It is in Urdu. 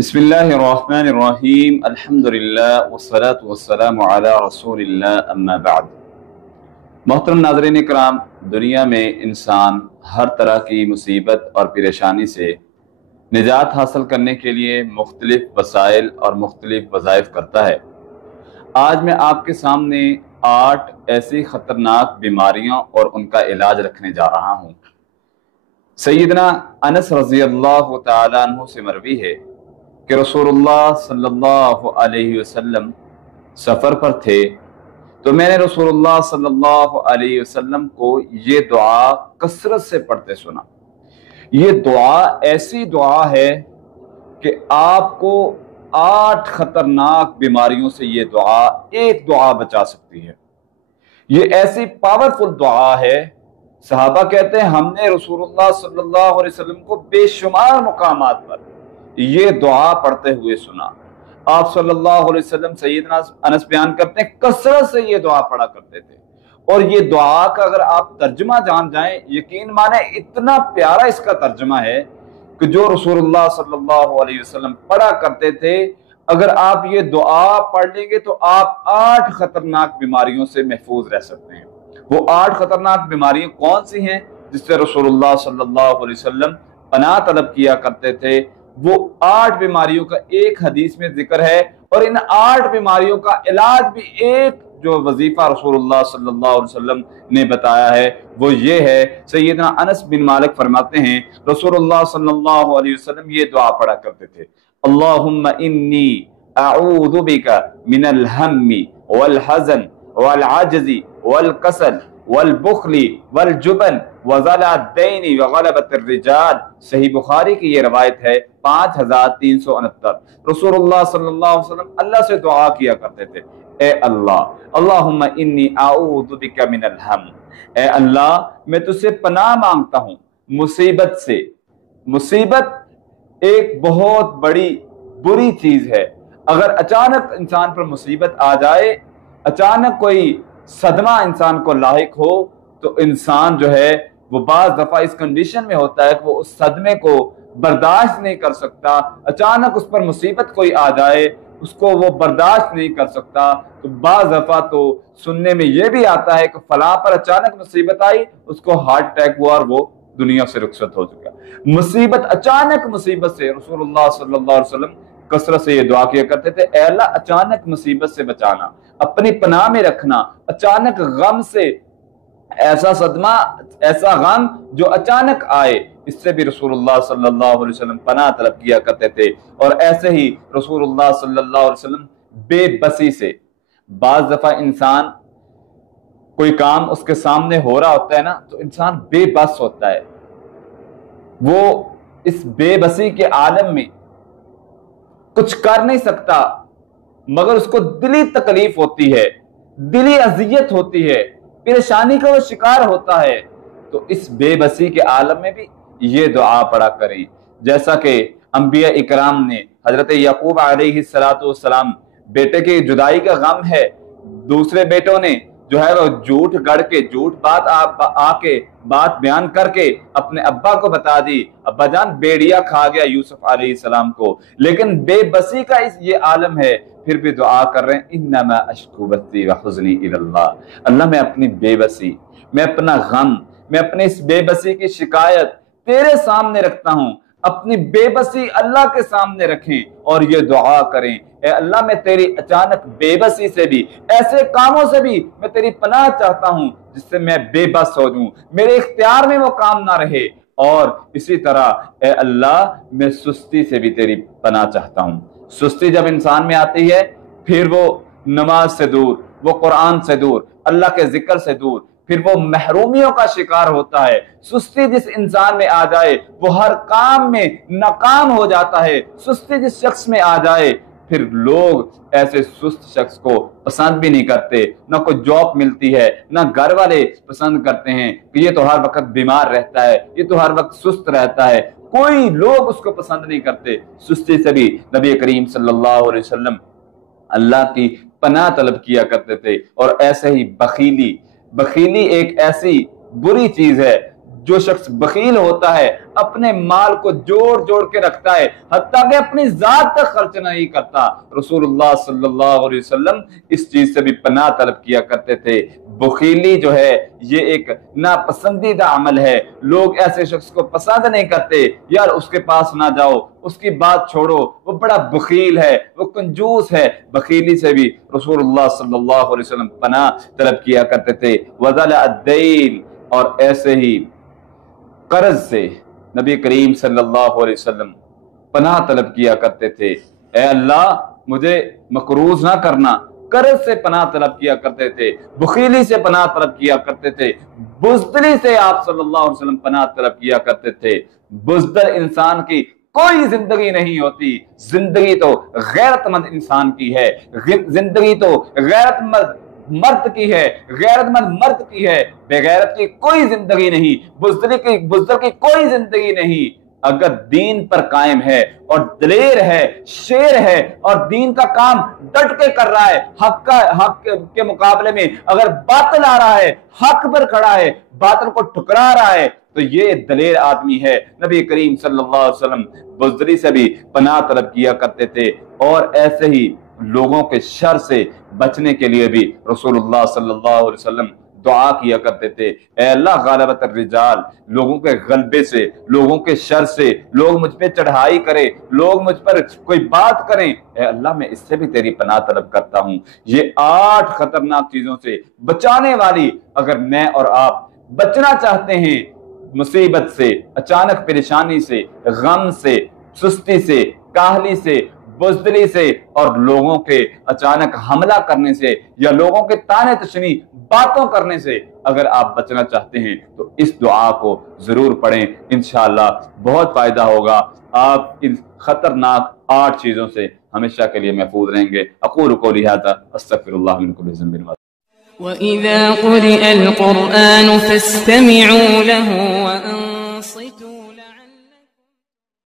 بسم اللہ الرحمن الرحیم الحمدللہ والصلاة والسلام علی رسول اللہ اما بعد۔ محترم ناظرین اکرام، دنیا میں انسان ہر طرح کی مصیبت اور پریشانی سے نجات حاصل کرنے کے لیے مختلف وسائل اور مختلف وظائف کرتا ہے۔ آج میں آپ کے سامنے 8 ایسی خطرناک بیماریاں اور ان کا علاج رکھنے جا رہا ہوں۔ سیدنا انس رضی اللہ تعالیٰ عنہ سے مروی ہے کہ رسول اللہ صلی اللہ علیہ وسلم سفر پر تھے تو میں نے رسول اللہ صلی اللہ علیہ وسلم کو یہ دعا کثرت سے پڑھتے سنا۔ یہ دعا ایسی دعا ہے کہ آپ کو 8 خطرناک بیماریوں سے یہ دعا ایک دعا بچا سکتی ہے۔ یہ ایسی پاورفل دعا ہے، صحابہ کہتے ہیں ہم نے رسول اللہ صلی اللہ علیہ وسلم کو بے شمار مقامات پر یہ دعا پڑھتے ہوئے سنا۔ آپ صلی اللہ علیہ وسلم سیدنا انس بیان کرتے ہیں کثرت سے یہ دعا پڑھا کرتے تھے، اور یہ دعا کا اگر آپ ترجمہ جان جائیں، یقین مانیں اتنا پیارا اس کا ترجمہ ہے کہ جو رسول اللہ صلی اللہ علیہ وسلم پڑھا کرتے تھے، اگر آپ یہ دعا پڑھ لیں گے تو آپ 8 خطرناک بیماریوں سے محفوظ رہ سکتے ہیں۔ وہ 8 خطرناک بیماریاں کون سی ہیں جس سے رسول اللہ صلی اللہ علیہ وسلم پناہ طلب کیا کرتے تھے؟ وہ 8 بیماریوں کا ایک حدیث میں ذکر ہے، اور ان 8 بیماریوں کا علاج بھی ایک جو وظیفہ رسول اللہ صلی اللہ علیہ وسلم نے بتایا ہے وہ یہ ہے۔ سیدنا انس بن مالک فرماتے ہیں رسول اللہ صلی اللہ علیہ وسلم یہ دعا پڑھا کرتے تھے، اللہم انی اعوذ بک من الہم والحزن والعجز والکسل والبخل والجبن وضلع الدین وغلبۃ الرجال۔ صحیح بخاری کی یہ روایت ہے 5369۔ رسول اللہ صلی اللہ علیہ وسلم اللہ سے دعا کیا کرتے تھے، اے اللہ، اللہم انی اعوذ بک من الہم، اے اللہ میں تجھ سے پناہ مانگتا ہوں مصیبت سے۔ مصیبت ایک بہت بڑی بری چیز ہے۔ اگر اچانک انسان پر مصیبت آ جائے، اچانک کوئی صدمہ انسان کو لاحق ہو، تو انسان جو ہے وہ بعض دفعہ اس کنڈیشن میں ہوتا ہے کہ وہ اس صدمے کو برداشت نہیں کر سکتا۔ اچانک اس پر مصیبت کوئی آ جائے، اس کو وہ برداشت نہیں کر سکتا، تو بعض دفعہ تو سننے میں یہ بھی آتا ہے کہ فلاں پر اچانک مصیبت آئی، اس کو ہارٹ اٹیک ہوا اور وہ دنیا سے رخصت ہو چکا۔ مصیبت، اچانک مصیبت سے رسول اللہ صلی اللہ علیہ وسلم کثرت سے یہ دعا کیا کرتے تھے، اے اللہ اچانک مصیبت سے بچانا، اپنی پناہ میں رکھنا۔ اچانک غم سے، ایسا صدمہ، ایسا غم جو اچانک آئے، اس سے بھی رسول اللہ صلی اللہ علیہ وسلم پناہ طلب کیا کرتے تھے۔ اور ایسے ہی رسول اللہ صلی اللہ علیہ وسلم بے بسی سے، بعض دفعہ انسان کوئی کام اس کے سامنے ہو رہا ہوتا ہے نا، تو انسان بے بس ہوتا ہے، وہ اس بے بسی کے عالم میں کچھ کر نہیں سکتا، مگر اس کو دلی تکلیف ہوتی ہے، دلی اذیت ہوتی ہے، پریشانی کا وہ شکار ہوتا ہے۔ تو اس بے بسی کے عالم میں بھی یہ دعا پڑھا کریں، جیسا کہ انبیاء اکرام نے، حضرت یعقوب علیہ السلام بیٹے کی جدائی کا غم ہے، دوسرے بیٹوں نے جو ہے وہ جھوٹ گڑ کے، جھوٹ بات بیان کر کے اپنے ابا کو بتا دی، ابا جان بیڑیا کھا گیا یوسف علیہ السلام کو، لیکن بے بسی کا یہ عالم ہے، پھر بھی دعا کر رہے ہیں انما اشکو بثی وحزنی الی اللہ، اللہ میں اپنی بے بسی، میں اپنا غم، میں اپنے اس بے بسی کی شکایت تیرے سامنے رکھتا ہوں۔ اپنی بے بسی اللہ کے سامنے رکھیں اور یہ دعا کریں، اے اللہ میں تیری اچانک بے بسی سے بھی، ایسے کاموں سے بھی میں تیری پناہ چاہتا ہوں جس سے میں بے بس ہو جوں، میرے اختیار میں وہ کام نہ رہے۔ اور اسی طرح اے اللہ میں سستی سے بھی تیری پناہ چاہتا ہوں۔ سستی جب انسان میں آتی ہے، پھر وہ نماز سے دور، وہ قرآن سے دور، اللہ کے ذکر سے دور، پھر وہ محرومیوں کا شکار ہوتا ہے۔ سستی جس انسان میں آ جائے وہ ہر کام میں ناکام ہو جاتا ہے۔ سستی جس شخص میں آ جائے، پھر لوگ ایسے سست شخص کو پسند بھی نہیں کرتے، نہ کوئی جاب ملتی ہے، نہ گھر والے پسند کرتے ہیں کہ یہ تو ہر وقت بیمار رہتا ہے، یہ تو ہر وقت سست رہتا ہے، کوئی لوگ اس کو پسند نہیں کرتے۔ سستی سے بھی نبی کریم صلی اللہ علیہ وسلم اللہ کی پناہ طلب کیا کرتے تھے۔ اور ایسے ہی بخیلی ایک ایسی بری چیز ہے جو شخص بخیل ہوتا ہے اپنے مال کو جوڑ جوڑ کے رکھتا ہے، حتیٰ کہ اپنی ذات تک خرچ نہیں کرتا۔ رسول اللہ صلی اللہ علیہ وسلم اس چیز سے بھی پناہ طلب کیا کرتے تھے۔ بخیلی جو ہے یہ ایک ناپسندیدہ عمل ہے، لوگ ایسے شخص کو پسند نہیں کرتے، یار اس کے پاس نہ جاؤ، اس کی بات چھوڑو، وہ بڑا بخیل ہے، وہ کنجوس ہے۔ بخیلی سے بھی رسول اللہ صلی اللہ علیہ وسلم پناہ طلب کیا کرتے تھے۔ وَذَلَ الدَّيْنِ، اور ایسے ہی قرض سے نبی کریم صلی اللہ علیہ وسلم پناہ طلب کیا کرتے تھے۔ اے اللہ مجھے مقروض نہ کرنا، قرض سے پناہ طلب کیا کرتے تھے، بخیلی سے پناہ طلب کیا کرتے تھے، بزدلی سے آپ صلی اللہ علیہ وسلم پناہ طلب کیا کرتے تھے۔ بزدل انسان کی کوئی زندگی نہیں ہوتی، زندگی تو غیرت مند انسان کی ہے، زندگی تو غیرت مند مرد کی ہے، غیرت مند مرد کی ہے، بے غیرت کی کوئی زندگی نہیں، بزدل کی کوئی زندگی نہیں۔ اگر دین پر قائم ہے اور دلیر ہے، شیر ہے اور دین کا کام ڈٹ کے کر رہا ہے، حق کے مقابلے میں اگر باطل آ رہا ہے، حق پر کھڑا ہے، باطل کو ٹھکرا رہا ہے، تو یہ دلیر آدمی ہے۔ نبی کریم صلی اللہ علیہ وسلم بزدلی سے بھی پناہ طلب کیا کرتے تھے، اور ایسے ہی لوگوں کے شر سے بچنے کے لیے بھی رسول اللہ صلی اللہ علیہ وسلم دعا کیا کرتے تھے۔ اے اللہ غالبۃ الرجال، لوگوں کے غلبے سے، لوگوں کے شر سے، لوگ مجھ پہ چڑھائی کریں، لوگ مجھ پر کوئی بات کریں، اے اللہ میں اس سے بھی تیری پناہ طلب کرتا ہوں۔ یہ 8 خطرناک چیزوں سے بچانے والی اگر میں اور آپ بچنا چاہتے ہیں، مصیبت سے، اچانک پریشانی سے، غم سے، سستی سے، کاہلی سے، بزدلی سے، اور لوگوں کے اچانک حملہ کرنے سے یا لوگوں کے طعنے تشنی باتوں کرنے سے اگر آپ بچنا چاہتے ہیں تو اس دعا کو ضرور پڑھیں، انشاءاللہ بہت فائدہ ہوگا۔ آپ ان خطرناک 8 چیزوں سے ہمیشہ کے لیے محفوظ رہیں گے۔ اقول قولی ھذا استغفر اللہ من کل ذنب۔ وَإِذَا قُرِئَ الْقُرْآنُ فَاسْتَمِعُوا لَهُ